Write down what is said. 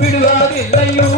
ಬಿಡುವಾದಿಲ್ಲಯೂ